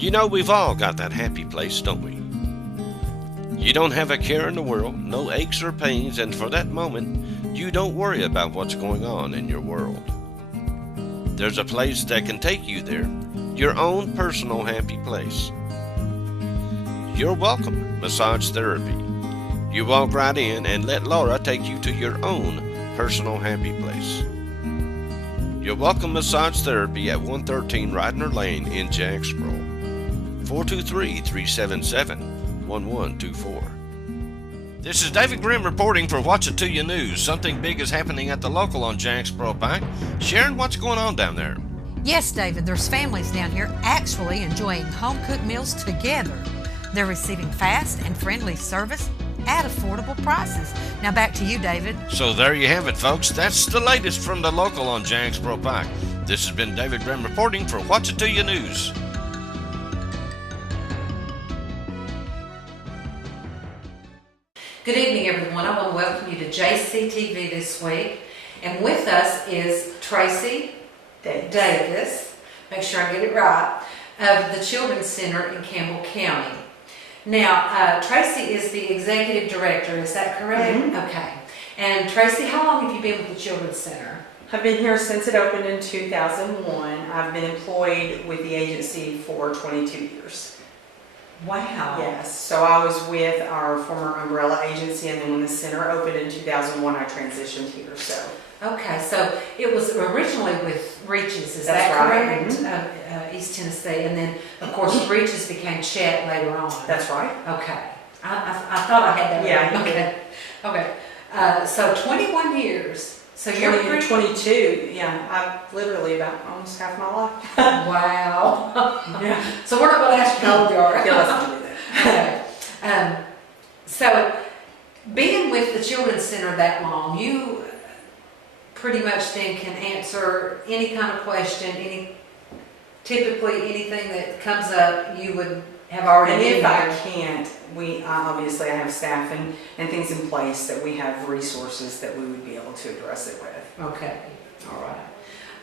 You know, we've all got that happy place, don't we? You don't have a care in the world, no aches or pains, and for that moment, you don't worry about what's going on in your world. There's a place that can take you there, your own personal happy place. You're welcome, Massage Therapy. You walk right in and let Laura take you to your own personal happy place. You're welcome, Massage Therapy at 113 Ridner Lane in Jacksboro. 423-377-1124. This is David Grimm reporting for Watch It To You News. Something big is happening at the local on Jacksboro Pike. Sharon, what's going on down there? Yes, David, there's families down here actually enjoying home-cooked meals together. They're receiving fast and friendly service at affordable prices. Now back to you, David. So there you have it, folks. That's the latest from the local on Jacksboro Pike. This has been David Grimm reporting for Watch It To You News. Good evening, everyone. I want to welcome you to JCTV this week. And with us is Tracie Davis, make sure I get it right, of the Children's Center in Campbell County. Now, Tracie is the executive director, is that correct? Mm-hmm. Okay. And Tracie, how long have you been with the Children's Center? I've been here since it opened in 2001. I've been employed with the agency for 22 years. Wow. Yes. So I was with our former umbrella agency, and then when the center opened in 2001, I transitioned here. So. Okay, so it was originally with Reaches, is That's that right. correct? Mm-hmm. East Tennessee, and then of course Reaches became Chet later on. That's right. Okay, I thought I had that. Yeah. Right. Okay. So 21 years. So you're 22. Yeah, I've literally about almost half my life. Wow. Yeah. So we're not going to ask you how old you are. Yeah, let's not do that. Okay. So being with the Children's Center that long, you pretty much then can answer any kind of question, typically anything that comes up, you would have already And been if I there. can't, obviously I have staff and things in place that we have resources that we would be able to address it with. Okay, all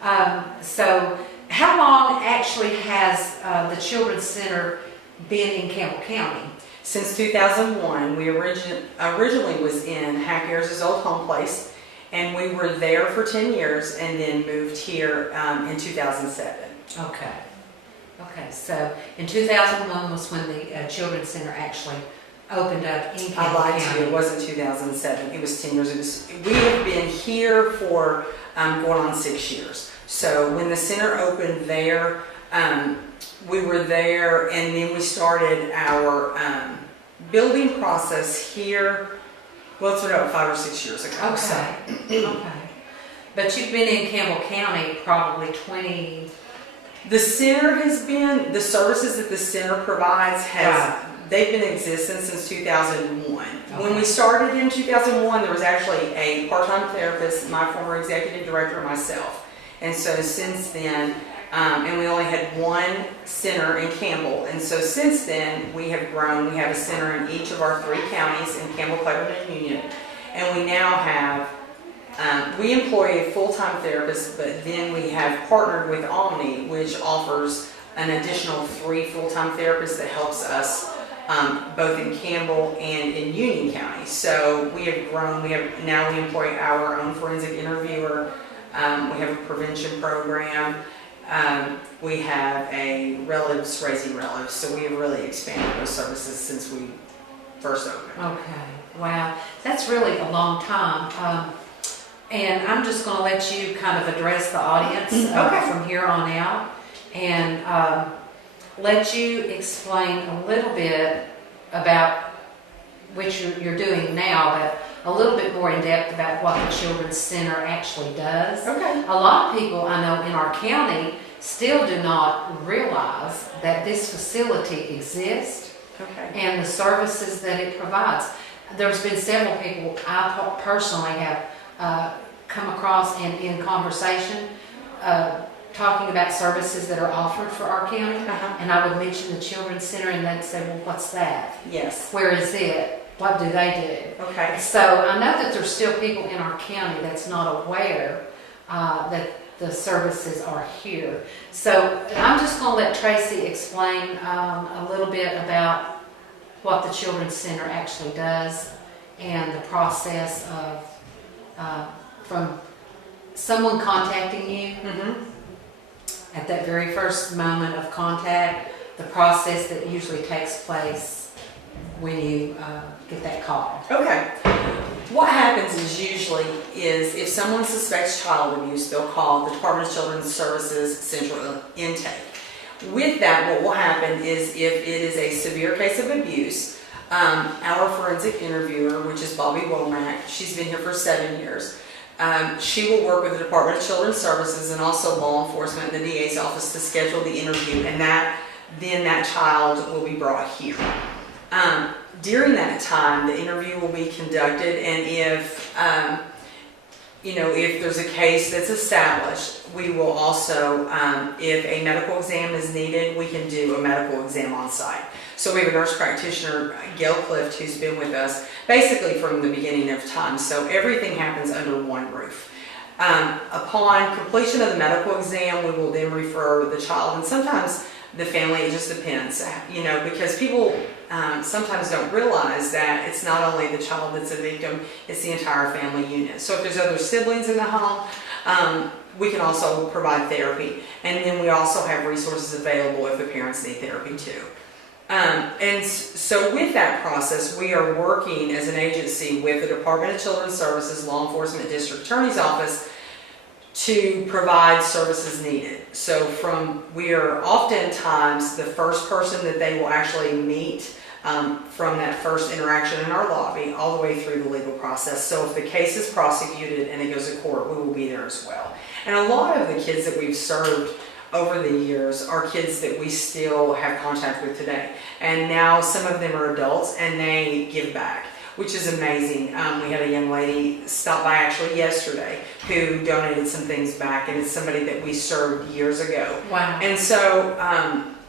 right. So how long actually has the Children's Center been in Campbell County? Since 2001, we originally was in Hack Ayers' old home place, and we were there for 10 years and then moved here in 2007. Okay. Okay, so in 2001 was when the Children's Center actually opened up in Campbell I lied County. to you, it wasn't 2007, it was 10 years. We have been here for going on 6 years. So when the center opened there, we were there, and then we started our building process here. Well, it's been about 5 or 6 years ago. Okay. So. Okay. But you've been in Campbell County probably 20... The center has been, the services that the center provides they've been in existence since 2001. Okay. When we started in 2001, there was actually a part-time therapist, my former executive director, and myself. And so since then, and we only had one center in Campbell. And so since then, we have grown. We have a center in each of our 3 counties in Campbell, Cleveland, and Union. And we now have, we employ a full-time therapist, but then we have partnered with Omni, which offers an additional 3 full-time therapists that helps us both in Campbell and in Union County. So we have grown. Now we employ our own forensic interviewer. We have a prevention program. We have a relatives raising relatives, so we have really expanded those services since we first opened. Okay, wow, that's really a long time. And I'm just going to let you kind of address the audience from here on out, and let you explain a little bit about which you're doing now, but a little bit more in depth about what the Children's Center actually does. Okay. A lot of people I know in our county still do not realize that this facility exists and the services that it provides. There's been several people I personally have come across and in conversation talking about services that are offered for our county, and I would mention the Children's Center, and they'd say, well, what's that? Yes. Where is it? What do they do? Okay. So I know that there's still people in our county that's not aware that the services are here. So I'm just going to let Tracie explain a little bit about what the Children's Center actually does and the process of from someone contacting you at that very first moment of contact, the process that usually takes place when you get that call. Okay. What happens is if someone suspects child abuse, they'll call the Department of Children's Services Central Intake. With that, what will happen is if it is a severe case of abuse, our forensic interviewer, which is Bobby Womack, she's been here for 7 years. She will work with the Department of Children's Services and also law enforcement and the DA's office to schedule the interview, and then that child will be brought here. During that time, the interview will be conducted, and if there's a case that's established, we will also, if a medical exam is needed, we can do a medical exam on site. So we have a nurse practitioner, Gail Clift, who's been with us basically from the beginning of time. So everything happens under one roof. Upon completion of the medical exam, we will then refer the child, and sometimes the family, it just depends, because people sometimes don't realize that it's not only the child that's a victim, it's the entire family unit. So if there's other siblings in the home, we can also provide therapy. And then we also have resources available if the parents need therapy too. And so with that process, we are working as an agency with the Department of Children's Services, Law Enforcement District Attorney's Office to provide services needed. So we are oftentimes the first person that they will actually meet from that first interaction in our lobby all the way through the legal process. So if the case is prosecuted and it goes to court, we will be there as well. And a lot of the kids that we've served over the years are kids that we still have contact with today. And now some of them are adults and they give back, which is amazing. We had a young lady stop by actually yesterday who donated some things back, and it's somebody that we served years ago. Wow. And so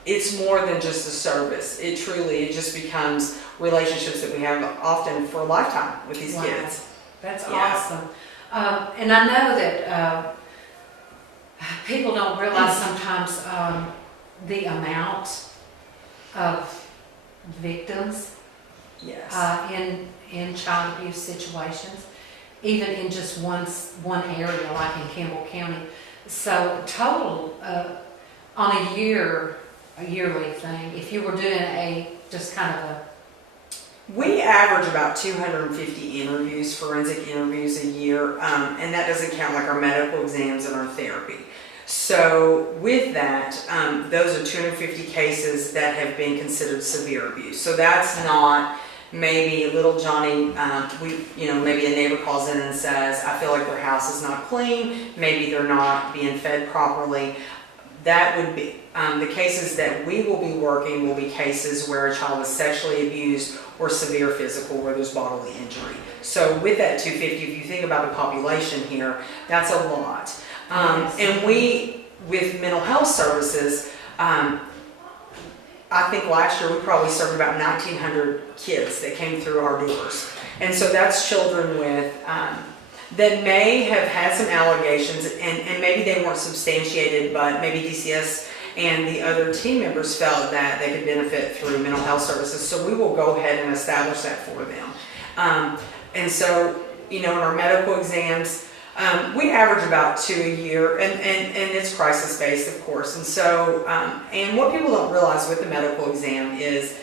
it's more than just a service. It just becomes relationships that we have often for a lifetime with these kids. That's awesome. And I know that people don't realize sometimes the amount of victims in child abuse situations, even in just one area like in Campbell County. So total on a yearly thing, if you were doing just kind of a we average about 250 interviews, forensic interviews a year, and that doesn't count like our medical exams and our therapy. So with that, those are 250 cases that have been considered severe abuse. So that's not maybe little Johnny, maybe a neighbor calls in and says, I feel like their house is not clean, maybe they're not being fed properly. That would be, the cases that we will be working will be cases where a child was sexually abused or severe physical, where there's bodily injury. So with that 250, if you think about the population here, that's a lot. And we, with mental health services, I think last year we probably served about 1,900 kids that came through our doors. And so that's children with that may have had some allegations and maybe they weren't substantiated, but maybe DCS and the other team members felt that they could benefit through mental health services. So we will go ahead and establish that for them. And so, in our medical exams, we average about 2 a year, and it's crisis-based, of course. And so, and what people don't realize with the medical exam is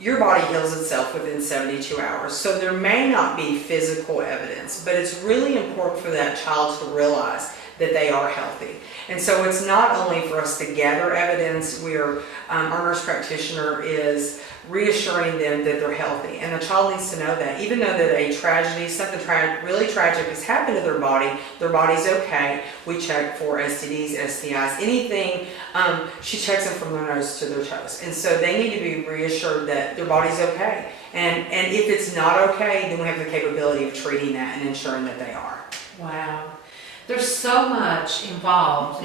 your body heals itself within 72 hours. So there may not be physical evidence, but it's really important for that child to realize that they are healthy. And so it's not only for us to gather evidence, our nurse practitioner is reassuring them that they're healthy. And the child needs to know that, even though that a tragedy, something really tragic has happened to their body's okay. We check for STDs, STIs, anything. She checks them from their nose to their toes. And so they need to be reassured that their body's okay. And if it's not okay, then we have the capability of treating that and ensuring that they are. Wow. There's so much involved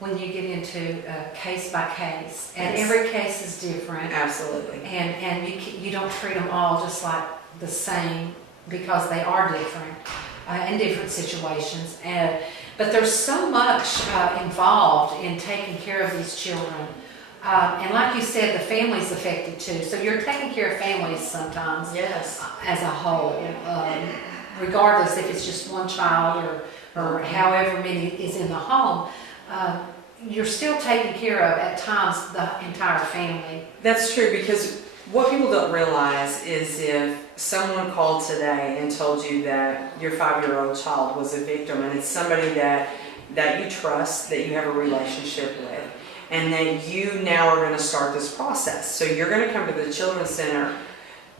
when you get into case by case, and every case is different. Absolutely. And you don't treat them all just like the same because they are different. in different situations. But there's so much involved in taking care of these children. And like you said, the family's affected too. So you're taking care of families sometimes. Yes. As a whole, regardless if it's just one child or however many is in the home, you're still taking care of, at times, the entire family. That's true, because what people don't realize is if someone called today and told you that your 5-year-old child was a victim, and it's somebody that you trust, that you have a relationship with, and that you now are going to start this process. So you're going to come to the Children's Center.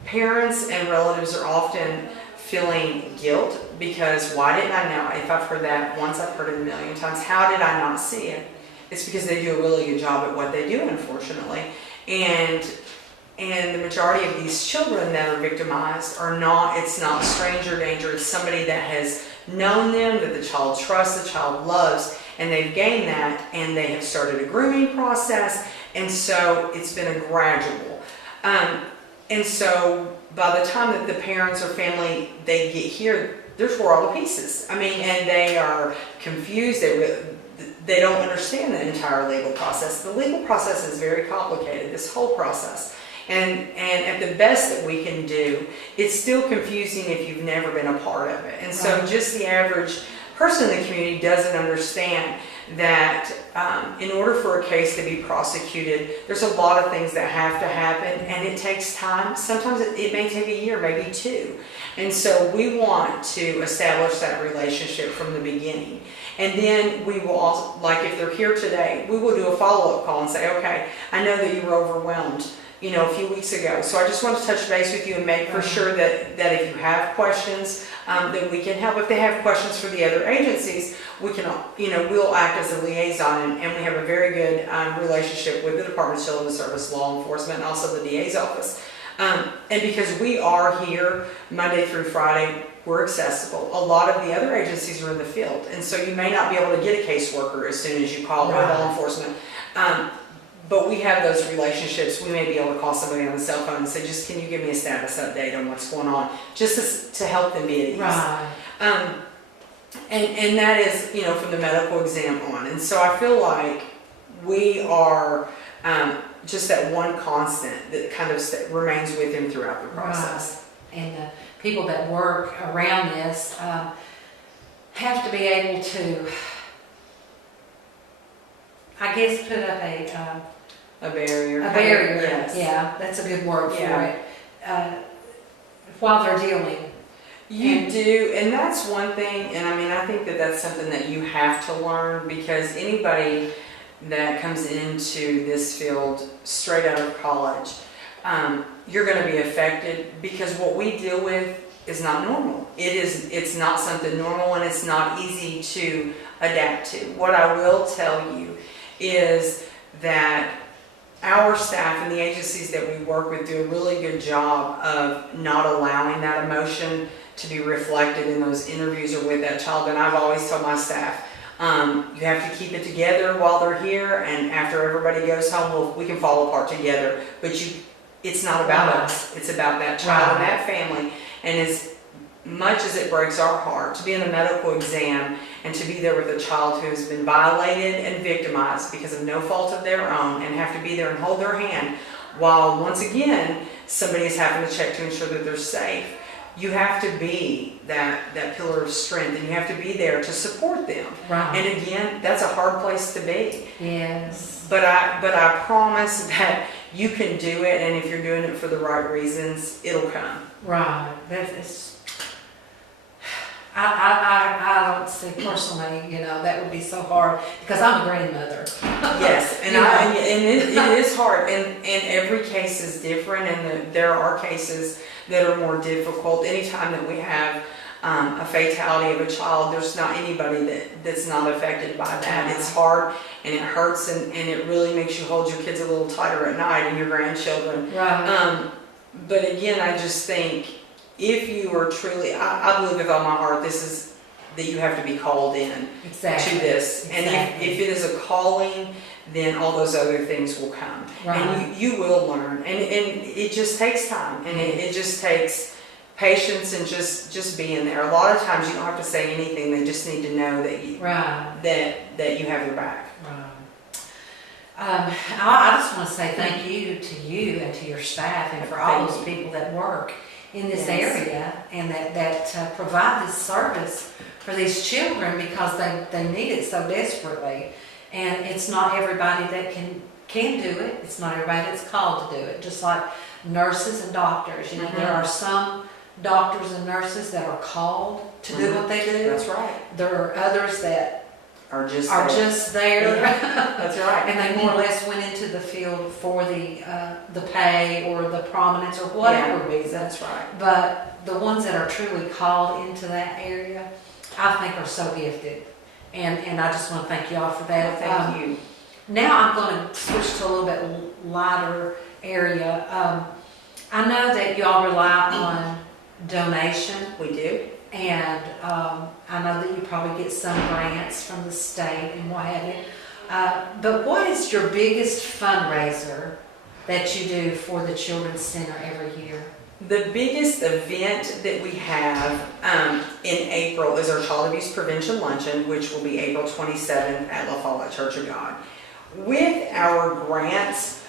Parents and relatives are often feeling guilt because why didn't I know? If I've heard that once, I've heard it a million times. How did I not see it? It's because they do a really good job at what they do, unfortunately. And the majority of these children that are victimized are not, it's not stranger danger, it's somebody that has known them, that the child trusts, the child loves, and they've gained that, and they have started a grooming process, and so it's been a gradual. And so by the time that the parents or family, they get here, they're for all the pieces. I mean, and they are confused, they don't understand the entire legal process. The legal process is very complicated, this whole process. And at the best that we can do, it's still confusing if you've never been a part of it. And so just the average person in the community doesn't understand that in order for a case to be prosecuted, there's a lot of things that have to happen, and it takes time. Sometimes it may take a year, maybe 2. And so we want to establish that relationship from the beginning. And then we will also, like if they're here today, we will do a follow-up call and say, okay, I know that you were overwhelmed, you know, a few weeks ago. So I just want to touch base with you and make for sure that if you have questions, that we can help. If they have questions for the other agencies, we can, you know, we'll act as a liaison, and we have a very good relationship with the Department of Children's Service, law enforcement, and also the DA's office. And because we are here Monday through Friday, we're accessible. A lot of the other agencies are in the field, and so you may not be able to get a caseworker as soon as you call or law enforcement. But we have those relationships. We may be able to call somebody on the cell phone and say, just can you give me a status update on what's going on, just to help them be at ease. Right. And that is, you know, from the medical exam on. And so I feel like we are just that one constant that kind of remains with him throughout the process. Right. And the people that work around this have to be able to, I guess, put up a barrier. A barrier, yes. Yeah, that's a good word for it. While they're dealing. You do, and that's one thing, and I mean, I think that that's something that you have to learn, because anybody that comes into this field straight out of college, you're going to be affected, because what we deal with is not normal. It's not something normal, and it's not easy to adapt to. What I will tell you is that our staff and the agencies that we work with do a really good job of not allowing that emotion to be reflected in those interviews or with that child. And I've always told my staff, you have to keep it together while they're here, and after everybody goes home, we can fall apart together. But it's not about us. It's about that child and that family. And as much as it breaks our heart to be in a medical exam and to be there with a child who has been violated and victimized because of no fault of their own, and have to be there and hold their hand while once again somebody is having to check to ensure that they're safe, you have to be that pillar of strength, and you have to be there to support them. Right. And again, that's a hard place to be. Yes. But I promise that you can do it, and if you're doing it for the right reasons, it'll come. Right. I don't see personally, you know, that would be so hard, because I'm a grandmother. Yes, and it is hard, and every case is different, and there are cases that are more difficult. Anytime that we have a fatality of a child, there's not anybody that's not affected by that. It's hard, and it hurts, and it really makes you hold your kids a little tighter at night, and your grandchildren. Right. But again, I just think, if you are truly, I believe with all my heart, this is that you have to be called in to this. And if it is a calling, then all those other things will come. Right. And you will learn. And it just takes time. And it just takes patience and just being there. A lot of times you don't have to say anything. They just need to know that you that you have their back. I just want to say thank you to you and to your staff and for all those people that work in this area and that provide this service for these children because they need it so desperately. And it's not everybody that can do it. It's not everybody that's called to do it. Just like nurses and doctors. You know, there are some doctors and nurses that are called to do what they do. That's right. There are others that are just there. Yeah, that's right. And they more or less went into the field for the pay or the prominence or whatever reason. That's right. But the ones that are truly called into that area, I think are so gifted. And I just want to thank y'all for that. Thank you. Now I'm going to switch to a little bit lighter area. I know that y'all rely on donation. We do. And I know that you probably get some grants from the state and what have you. But what is your biggest fundraiser that you do for the Children's Center every year? The biggest event that we have in April is our Child Abuse Prevention Luncheon, which will be April 27th at La Follette Church of God. With our grants,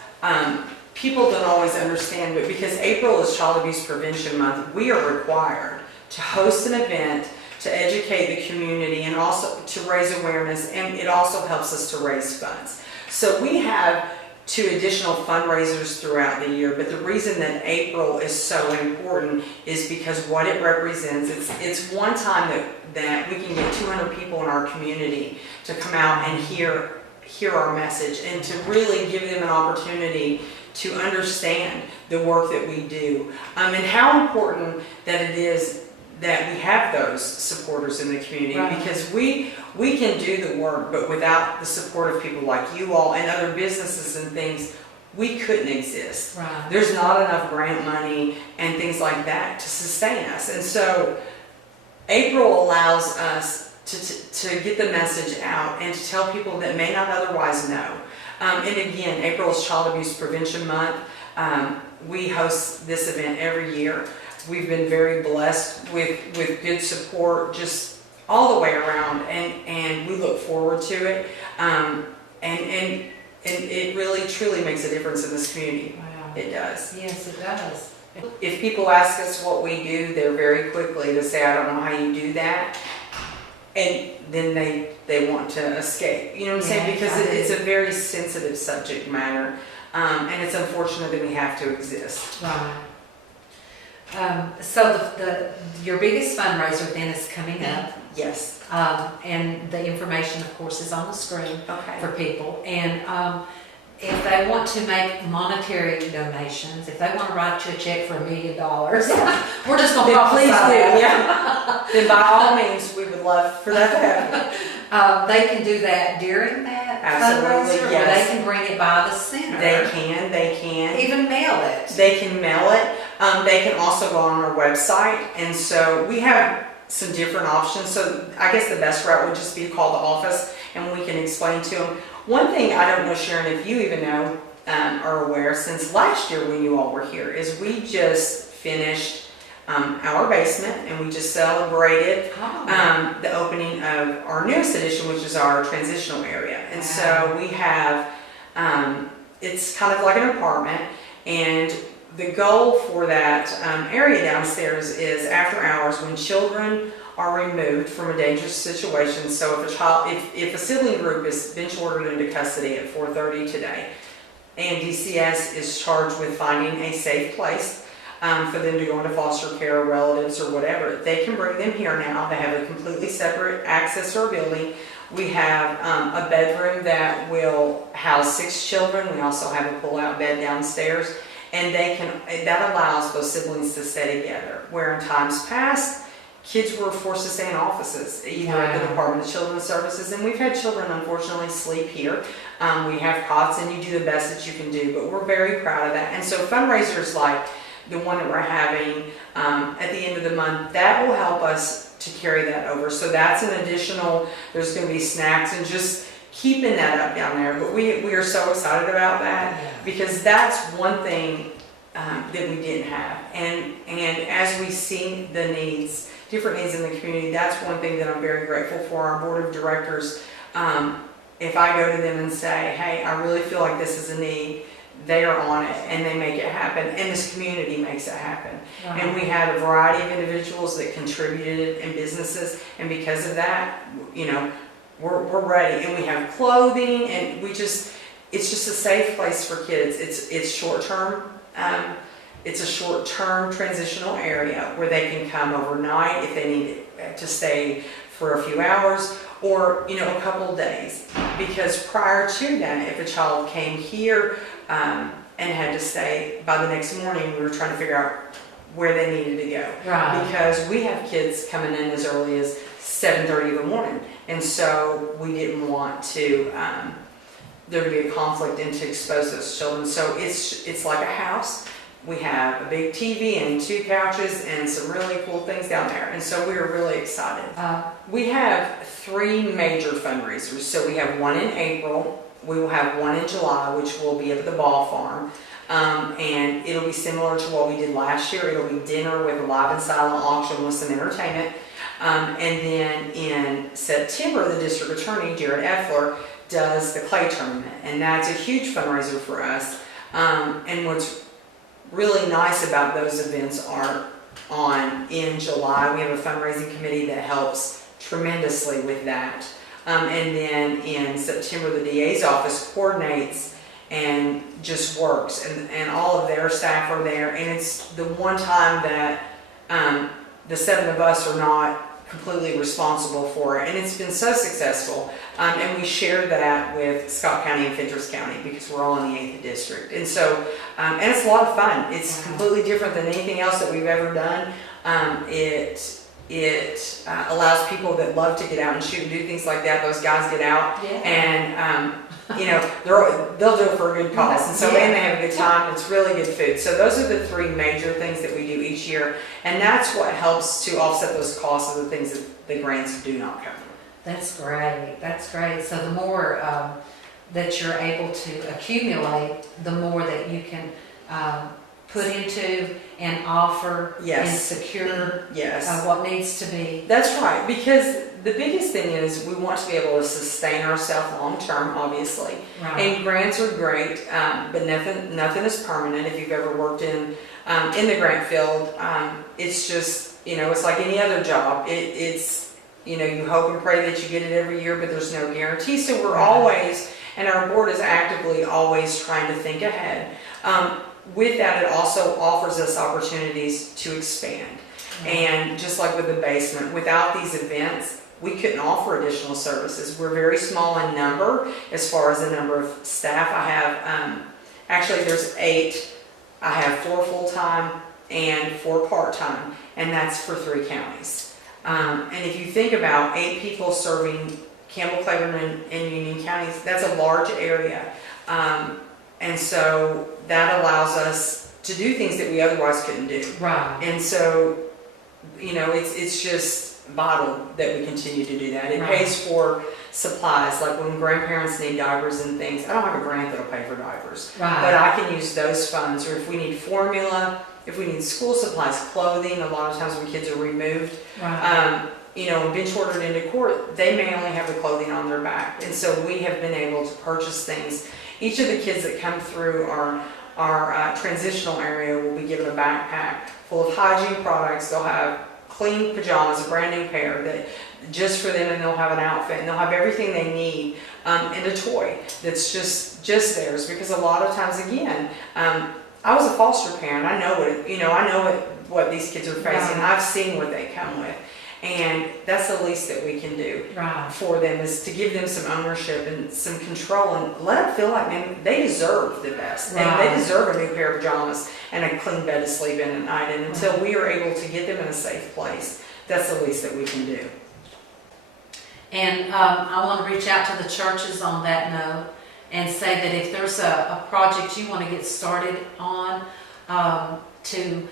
people don't always understand, but because April is Child Abuse Prevention Month, we are required to host an event to educate the community and also to raise awareness, and it also helps us to raise funds. So we have 2 additional fundraisers throughout the year, but the reason that April is so important is because what it represents, it's one time that we can get 200 people in our community to come out and hear our message and to really give them an opportunity to understand the work that we do, and how important that it is that we have those supporters in the community, because we can do the work, but without the support of people like you all and other businesses and things, we couldn't exist. Right. There's not enough grant money and things like that to sustain us. And so April allows us to get the message out and to tell people that may not otherwise know. And again, April is Child Abuse Prevention Month. We host this event every year. We've been very blessed with good support just all the way around, and we look forward to it. And it really truly makes a difference in this community. Wow. It does. Yes, it does. If people ask us what we do, they're very quickly to say, I don't know how you do that. And then they want to escape. You know what I'm saying? Because it's a very sensitive subject matter. And it's unfortunate that we have to exist. Right. So your biggest fundraiser then is coming up. Yes. And the information, of course, is on the screen for people. And if they want to make monetary donations, if they want to write you a check for $1 million, we're just going to please do. Yeah. Then by all means, we would love for that to happen. They can do that during that fundraiser, or they can bring it by the center. They can. Even mail it. They can mail it. They can also go on our website. And so we have some different options. So I guess the best route would just be to call the office and we can explain to them. One thing I don't know, Sharon, if you even know or aware, since last year when you all were here, is we just finished our basement and we just celebrated the opening of our newest addition, which is our transitional area. And so we have, it's kind of like an apartment, and the goal for that area downstairs is after hours when children are removed from a dangerous situation. So if a sibling group is bench ordered into custody at 4:30 today, and DCS is charged with finding a safe place for them to go into foster care or relatives or whatever, they can bring them here now. They have a completely separate access to our building. We have a bedroom that will house 6 children. We also have a pull-out bed downstairs, and that allows those siblings to stay together. Where in times past, kids were forced to stay in offices, either at the Department of Children's Services, and we've had children unfortunately sleep here. We have cots, and you do the best that you can do, but we're very proud of that. And so fundraisers like the one that we're having at the end of the month, that will help us to carry that over. So that's an additional, there's going to be snacks and just keeping that up down there. But we are so excited about that because that's one thing that we didn't have. And as we see the needs, different needs in the community, that's one thing that I'm very grateful for. Our board of directors, if I go to them and say, hey, I really feel like this is a need, they are on it and they make it happen, and this community makes it happen. Wow. And we had a variety of individuals that contributed and businesses, and because of that, you know, we're ready, and we have clothing, and it's just a safe place for kids. It's short term. It's a short-term transitional area where they can come overnight if they need to stay for a few hours, or, you know, a couple of days. Because prior to that, if a child came here and had to stay, by the next morning, we were trying to figure out where they needed to go. Right. Because we have kids coming in as early as 7:30 in the morning, and so we didn't want to there to be a conflict and to expose those children. So it's like a house. We have a big TV and 2 couches and some really cool things down there. And so we are really excited. We have 3 major fundraisers. So we have one in April. We will have one in July, which will be at the ball farm. And it'll be similar to what we did last year. It'll be dinner with a live and silent auction with some entertainment. And then in September, the district attorney, Jared Effler, does the clay tournament. And that's a huge fundraiser for us. And what's really nice about those events are in July, we have a fundraising committee that helps tremendously with that. And then in September, the DA's office coordinates and just works, and all of their staff are there. And it's the one time that the 7 of us are not completely responsible for it, and it's been so successful. And we share that with Scott County and Fentress County because we're all in the 8th district. And so, and it's a lot of fun. It's completely different than anything else that we've ever done. It allows people that love to get out and shoot and do things like that. Those guys get out, and you know, they'll do it for a good cause. And so and they have a good time. It's really good food. So those are the 3 major things that we do each year, and that's what helps to offset those costs of the things that the grants do not cover. That's great. That's great. So the more that you're able to accumulate, the more that you can put into and offer and secure what needs to be. That's right, because the biggest thing is we want to be able to sustain ourselves long term, obviously. Right. And grants are great, but nothing is permanent. If you've ever worked in the grant field, it's just, you know, it's like any other job. It's you know, you hope and pray that you get it every year, but there's no guarantee. So we're always, and our board is actively always trying to think ahead. With that, it also offers us opportunities to expand. And just like with the basement, without these events, we couldn't offer additional services. We're very small in number as far as the number of staff. I have, actually there's 8. I have 4 full-time and 4 part-time, and that's for 3 counties. And if you think about 8 people serving Campbell, Claiborne, and Union counties, that's a large area. And so that allows us to do things that we otherwise couldn't do. Right. And so, you know, it's just vital that we continue to do that. It pays for supplies, like when grandparents need diapers and things. I don't have a grant that'll pay for diapers. Right. But I can use those funds, or if we need formula, if we need school supplies, clothing, a lot of times when kids are removed, you know, bench ordered into court, they may only have the clothing on their back. And so we have been able to purchase things. Each of the kids that come through our transitional area will be given a backpack full of hygiene products. They'll have clean pajamas, a brand new pair that just for them, and they'll have an outfit, and they'll have everything they need, and a toy that's just theirs. Because a lot of times, again, I was a foster parent. I know what these kids are facing. I've seen what they come with. And that's the least that we can do for them, is to give them some ownership and some control, and let them feel like they deserve the best. They deserve a new pair of pajamas and a clean bed to sleep in at night. And until we are able to get them in a safe place, that's the least that we can do. And I want to reach out to the churches on that note and say that if there's a project you want to get started on to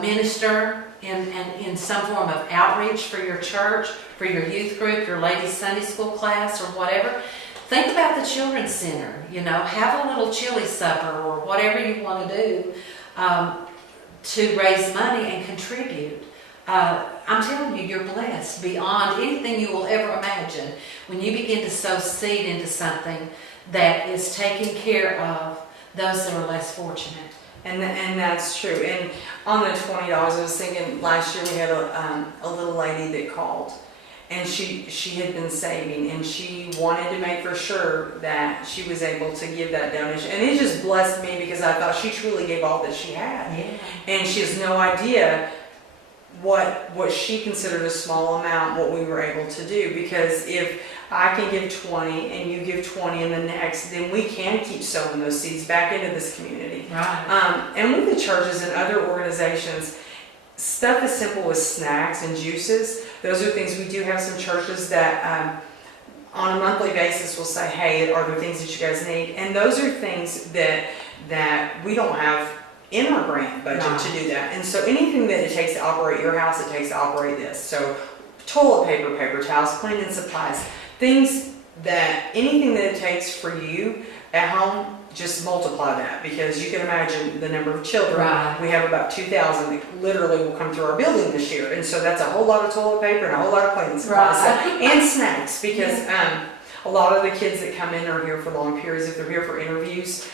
minister in some form of outreach for your church, for your youth group, your ladies' Sunday school class, or whatever, think about the Children's Center. You know, have a little chili supper or whatever you want to do. to raise money and contribute. I'm telling you, you're blessed beyond anything you will ever imagine when you begin to sow seed into something that is taking care of those that are less fortunate. And that's true. And on the $20, I was thinking last year we had a little lady that called, and she had been saving, and she wanted to make for sure that she was able to give that donation. And it just blessed me because I thought she truly gave all that she had. Yeah. And she has no idea what she considered a small amount, what we were able to do. Because if I can give 20 and you give 20 in the next, then we can keep sowing those seeds back into this community. Right. And with the churches and other organizations, stuff as simple as snacks and juices, those are things. We do have some churches that on a monthly basis will say, hey, are there things that you guys need? And those are things that we don't have in our grant budget to do that. And so anything that it takes to operate your house, it takes to operate this. So toilet paper, paper towels, cleaning supplies, things that, anything that it takes for you at home, just multiply that, because you can imagine the number of children. Right. We have about 2,000 that literally will come through our building this year. And so that's a whole lot of toilet paper and a whole lot of cleaning supplies. Right. And snacks, because a lot of the kids that come in are here for long periods. If they're here for interviews,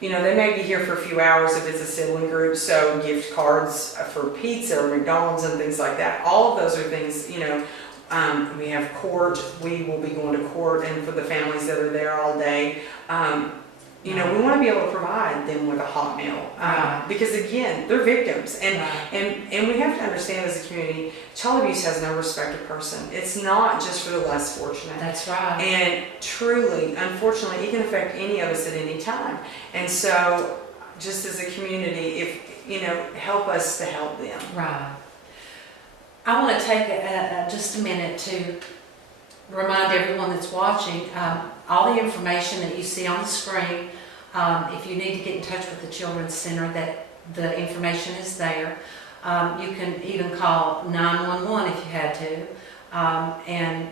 they may be here for a few hours if it's a sibling group, so gift cards for pizza or McDonald's and things like that. All of those are things, we have court, we will be going to court, and for the families that are there all day, we want to be able to provide them with a hot meal. Because again, they're victims. And we have to understand as a community, child abuse has no respect of person. It's not just for the less fortunate. That's right. And truly, unfortunately, it can affect any of us at any time. And so, just as a community, if, help us to help them. Right. I want to take just a minute to remind everyone that's watching, all the information that you see on the screen. If you need to get in touch with the Children's Center, that the information is there. You can even call 911 if you had to, and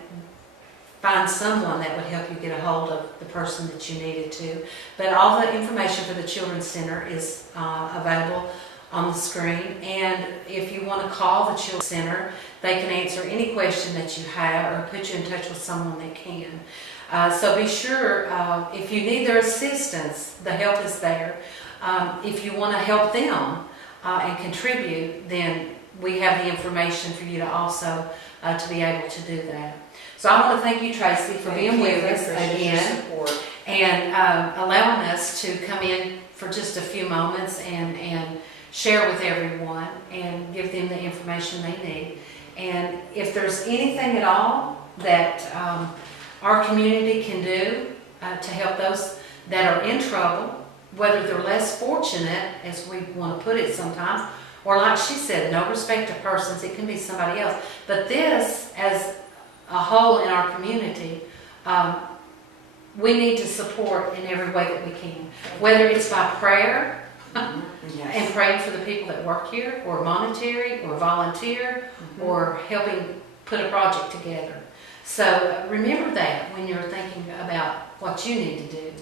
find someone that would help you get a hold of the person that you needed to. But all the information for the Children's Center is available on the screen. And if you want to call the Children's Center, they can answer any question that you have or put you in touch with someone that can. So be sure, if you need their assistance, the help is there. If you want to help them and contribute, then we have the information for you to also to be able to do that. So I want to thank you, Tracie, for being with us again and allowing us to come in for just a few moments and share with everyone and give them the information they need. And if there's anything at all that our community can do to help those that are in trouble, whether they're less fortunate, as we want to put it sometimes, or like she said, no respect to persons, it can be somebody else. But this, as a whole in our community, we need to support in every way that we can, whether it's by prayer, and praying for the people that work here, or monetary, or volunteer, or helping put a project together. So remember that when you're thinking about what you need to do.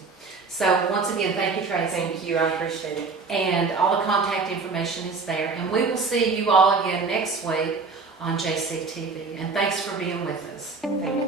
So once again, thank you, Tracie. Thank you, I appreciate it. And all the contact information is there. And we will see you all again next week on JCTV. And thanks for being with us. Thank you.